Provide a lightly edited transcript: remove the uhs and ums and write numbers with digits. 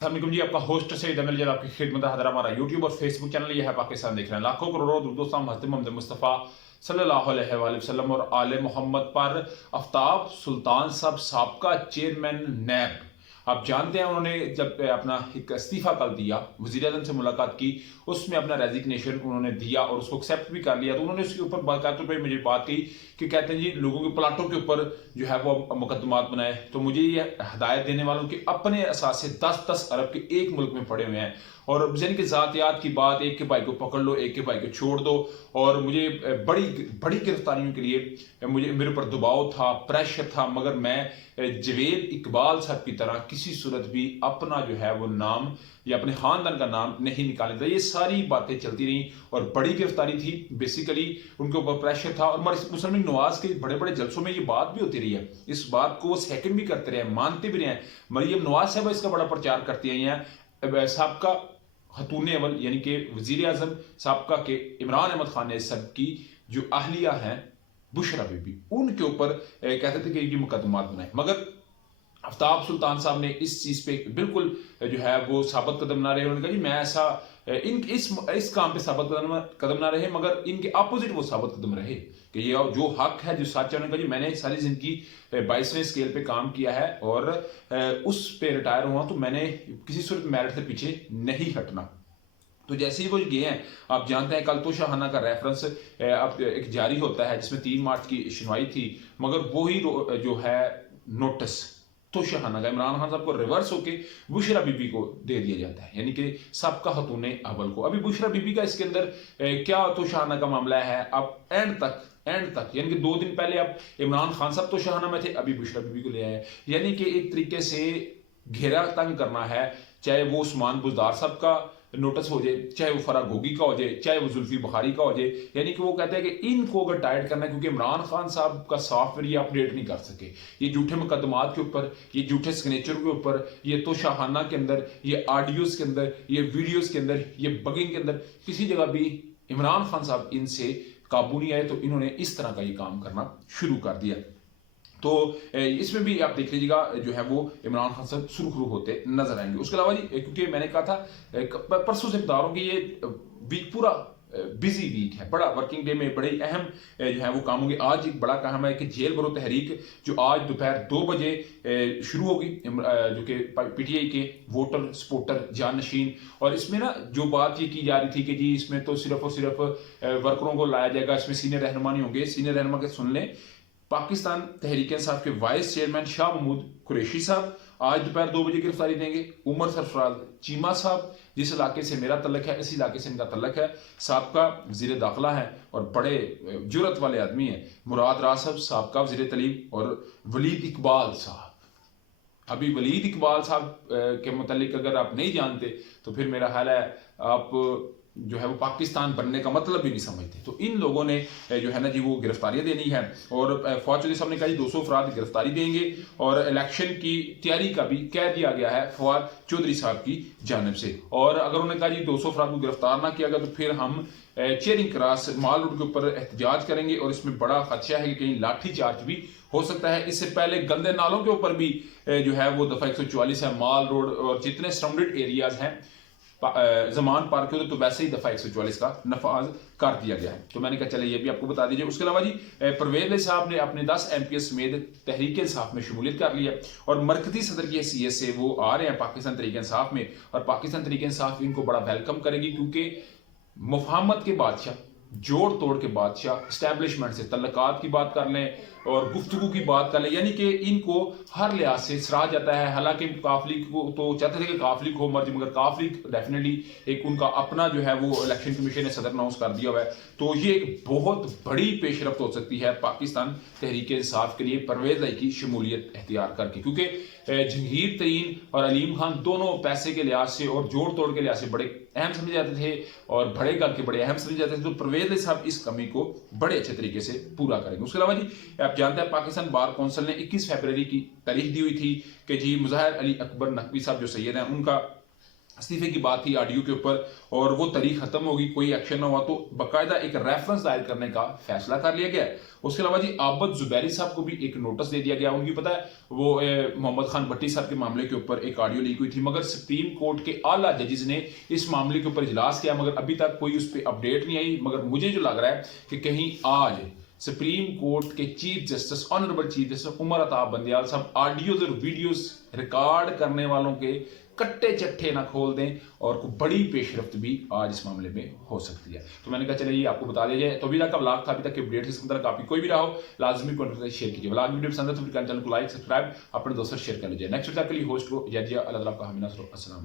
अस्सलामुअलैकुम जी, आपका होस्ट सईद अमीर जद आपकी खिदमत हाजिर हमारा यूट्यूब और फेसबुक चैनल ये है पाकिस्तान देख रहे हैं। लाखों करोड़ों दोस्तों हज़रत मोहम्मद मुस्तफ़ा सल्लल्लाहु अलैहि वसल्लम और आले मोहम्मद पर आफ्ताब सुल्तान साहब साबका चेयरमैन नैब, आप जानते हैं उन्होंने जब अपना एक इस्तीफा कल दिया, वज़ीर आज़म से मुलाकात की, उसमें अपना रेजिग्नेशन उन्होंने दिया और उसको एक्सेप्ट भी कर लिया। तो उन्होंने उसके ऊपर बाकायदे पे मुझे बात की कि कहते हैं जी लोगों के प्लाटों के ऊपर जो है वो मुकदमात बनाए। तो मुझे ये हदायत देने वालों के अपने असासे 10-10 अरब के एक मुल्क में पड़े हुए हैं और यानी कि ज़ातियात की बात, एक के भाई को पकड़ लो, एक के भाई को छोड़ दो। और मुझे बड़ी बड़ी गिरफ्तारियों के लिए मुझे मेरे ऊपर दबाव था, प्रेशर था, मगर मैं जवेद इकबाल साहब की तरह किसी सूरत भी अपना जो है वो नाम या अपने खानदान का नाम नहीं निकालने था। ये सारी बातें चलती रही और बड़ी गिरफ्तारी थी, बेसिकली उनके ऊपर प्रेशर था। और मुसलमान नवाज के बड़े बड़े जलसों में ये बात भी होती रही है, इस बात को वो सेकंड भी करते रहे, मानते भी रहे हैं। मरियम नवाज साहब इसका बड़ा प्रचार करती आई हैं। साहबका खतून अवल यानी कि वजीर आजम साहबका के इमरान अहमद खान साहब की जो अहलिया हैं बुशरा बीबी, उनके ऊपर कहते थे कि ये मुकदमात बनाए, मगर आफ्ताब सुल्तान साहब ने इस चीज पे बिल्कुल जो है वो साबित कदम ना रहे। उन्होंने कहा जी मैं ऐसा इन इस काम पे साबित कदम ना रहे, मगर इनके अपोजिट वो साबित कदम रहे कि ये जो हक है, जो सच है। उन्होंने कहा जी मैंने सारी जिंदगी 22वें स्केल पे काम किया है और उस पे रिटायर हुआ, तो मैंने किसी सूरत मेरिट से पीछे नहीं हटना। तो जैसे ही वो गए हैं, आप जानते हैं कल तो शाहाना का रेफरेंस अब एक जारी होता है जिसमें 3 मार्च की सुनवाई थी, मगर वही जो है नोटिस तो शाहाना का इमरान खान साहब को रिवर्स होके बुशरा बीबी को दे दिया जाता है, यानी कि सबका खतून अव्वल को। अभी बुशरा बीबी का इसके अंदर क्या तो शाहाना का मामला है, अब एंड तक यानी कि 2 दिन पहले अब इमरान खान साहब तो शाहाना में थे, अभी बुशरा बीबी को ले आए, यानी कि एक तरीके से घेरा तंग करना है। चाहे वो उस्मान बुजदार साहब का नोटिस हो जाए, चाहे वो फराग घोगी का हो जाए, चाहे वो जुल्फी बुखारी का हो जाए, यानी कि वो कहते हैं कि इनको अगर टाइट करना है, क्योंकि इमरान खान साहब का सॉफ्टवेयर ये अपडेट नहीं कर सके, ये झूठे मुकदमात के ऊपर, ये झूठे सिग्नेचर के ऊपर, ये तो शाहाना के अंदर, ये ऑडियोज के अंदर, ये वीडियोज के अंदर, ये बगिंग के अंदर, किसी जगह भी इमरान खान साहब इनसे काबू नहीं आए, तो इन्होंने इस तरह का ये काम करना शुरू कर दिया। तो इसमें भी आप देख लीजिएगा जो है वो इमरान खान साहब सुरखरू होते नजर आएंगे। उसके अलावा जी क्योंकि मैंने कहा था परसों से बता रहा हूं कि ये वीक पूरा बिजी वीक है, बड़ा वर्किंग डे में बड़े अहम जो है वो काम होंगे। आज एक बड़ा काम है कि जेल भरो तहरीक जो आज दोपहर 2 बजे शुरू होगी, जो कि पीटीआई के वोटर सपोर्टर जानशीन। और इसमें ना जो बात ये की जा रही थी कि जी इसमें तो सिर्फ और सिर्फ वर्करों को लाया जाएगा, इसमें सीनियर रहनुमा नहीं होंगे। सीनियर रहनुमा के सुन लें, पाकिस्तान तहरीक इंसाफ के वाइस चेयरमैन शाह महमूद कुरैशी साहब आज दोपहर 2 बजे गिरफ्तारी देंगे। उमर सरफराज चीमा साहब, जिस इलाके से मेरा तल्लक है, इस इलाके से इनका तल्लक है, साबका वजीर दाखिला है और बड़े जुरत वाले आदमी हैं। मुराद राज साहब साबका वजीर तलीम और वलीद इकबाल साहब। अभी वलीद इकबाल साहब के मुतालिक अगर आप नहीं जानते तो फिर मेरा ख्याल है आप जो है वो पाकिस्तान बनने का मतलब भी नहीं समझते। तो इन लोगों ने जो है ना जी वो गिरफ्तारियां देनी है और फवाद चौधरी साहब ने कहा जी 200 अफराद गिरफ्तारी देंगे और इलेक्शन की तैयारी का भी कह दिया गया है फवाद चौधरी साहब की जानिब से। और अगर उन्होंने कहा जी 200 अफराद को गिरफ्तार ना किया गया तो फिर हम चेयरिंग क्रॉस माल रोड के ऊपर एहतजाज करेंगे और इसमें बड़ा खदशा है कि कहीं लाठी चार्ज भी हो सकता है। इससे पहले गंदे नालों के ऊपर भी जो है वो दफा 144 है, माल रोड और जितने सराउंडेड एरियाज हैं जमान पार्क के, तो वैसे ही दफा 144 का नफाज कर दिया गया है। तो मैंने कहा चले ये भी आपको बता दीजिए। उसके अलावा जी परवेज साहब ने अपने 10 MPs समेत तहरीक इंसाफ में शमूलियत कर ली है और मरकजी सदर की हैसियत से वो आ रहे हैं पाकिस्तान तहरीक इंसाफ में, और पाकिस्तान तहरीक इंसाफ इनको बड़ा वेलकम करेगी, क्योंकि मुफाहमत के बादशाह, जोड़ तोड़ के बादशाह, एस्टैब्लिशमेंट से तल्लकात की बात कर लें और गुफ्तगू की बात कर लें, यानी कि इनको हर लिहाज से सराहा जाता है। हालांकि काफली को तो चाहते थे कि काफली को मर्ज, मगर काफली डेफिनेटली एक उनका अपना जो है वो इलेक्शन कमीशन ने सदर अनाउंस कर दिया हुआ है। तो ये एक बहुत बड़ी पेशरफ्त हो सकती है पाकिस्तान तहरीक इंसाफ के लिए परवेज लाई की शमूलियत एख्तियार करके, क्योंकि जंगीर तरीन और अलीम खान दोनों पैसे के लिहाज से और जोड़ तोड़ के लिहाज से बड़े अहम समझे जाते थे और बड़े घर के बड़े अहम समझे जाते थे। तो परवेज साहब इस कमी को बड़े अच्छे तरीके से पूरा करेंगे। उसके अलावा जी आप जानते हैं पाकिस्तान बार कौंसिल ने 21 फरवरी की तारीख दी हुई थी कि जी मुजाहिर अली अकबर नकवी साहब जो सैयद हैं उनका इस्तीफे की बात थी ऑडियो के ऊपर और वो तारीख खत्म होगी, कोई एक्शन ना हुआ तो बाकायदा एक रेफरेंस दायर करने का फैसला कर लिया गया है। उसके अलावा जी आबद जुबैरी साहब को भी एक नोटिस दे दिया गया। उनकी पता है वो मोहम्मद खान भट्टी साहब के मामले के ऊपर एक ऑडियो लीक हुई थी, मगर सुप्रीम कोर्ट के आला जजेस ने इस मामले के ऊपर इजलास किया, मगर अभी तक कोई उस पर अपडेट नहीं आई। मगर मुझे जो लग रहा है कि कहीं आज सुप्रीम कोर्ट के chief justice honourable chief justice Umar Ata Bandial साहब ऑडियोज और वीडियोस रिकॉर्ड करने वालों के कट्टे चट्टे ना खोल दें और कोई बड़ी पेशरफ्त भी आज इस मामले में हो सकती है। तो मैंने कहा चलिए ये आपको बता दिया जाए। तो अभी तक का व्लॉग था, अभी तक के अपडेट इस तरह का आपकी कोई भी रहा हो लाजमी कमेंट शेयर कीजिए। व्लॉग वीडियो पसंद है तो चैनल को लाइक सब्सक्राइब अपने दोस्तों शेयर कर लीजिए। नेक्स्ट वीडियो के लिए होस्ट को जजिया अल्लाह ताला का हामी नसर अस्सलाम।